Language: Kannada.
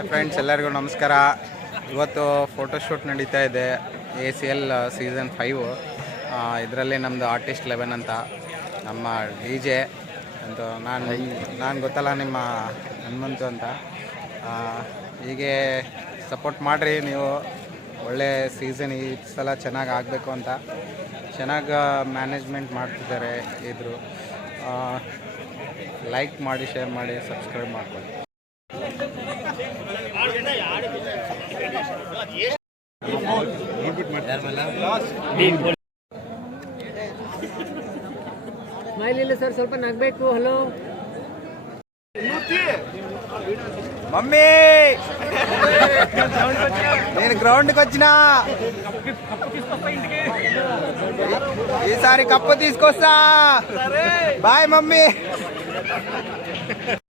ಹಾಯ್ ಫ್ರೆಂಡ್ಸ್, ಎಲ್ಲರಿಗೂ ನಮಸ್ಕಾರ. ಇವತ್ತು ಫೋಟೋಶೂಟ್ ನಡೀತಾ ಇದೆ ACL ಸೀಸನ್ 5. ಇದರಲ್ಲಿ ನಮ್ಮದು ಆರ್ಟಿಸ್ಟ್ 11 ಅಂತ ನಮ್ಮ DJ ಅಂತ. ನಾನು ಗೊತ್ತಲ್ಲ, ನಿಮ್ಮ ಹನುಮಂತು ಅಂತ. ಹೀಗೆ ಸಪೋರ್ಟ್ ಮಾಡಿರಿ ನೀವು. ಒಳ್ಳೆ ಸೀಸನ್ ಈ ಸಲ ಚೆನ್ನಾಗಿ ಆಗಬೇಕು ಅಂತ ಚೆನ್ನಾಗಿ ಮ್ಯಾನೇಜ್ಮೆಂಟ್ ಮಾಡ್ತಿದ್ದಾರೆ ಇದ್ರು. ಲೈಕ್ ಮಾಡಿ, ಶೇರ್ ಮಾಡಿ, ಸಬ್ಸ್ಕ್ರೈಬ್ ಮಾಡ್ಕೊಳ್ಳಿ. ಸ್ಮೈಲ್ ಇಲ್ಲ ಸರ್, ಸ್ವಲ್ಪ ನಗಬೇಕು. ಹಲೋ మమ్మీ, నేను గ్రౌండ్కి వచ్చిన ఈసారి కప్పు తీసుకొస్తా. Bye mummy.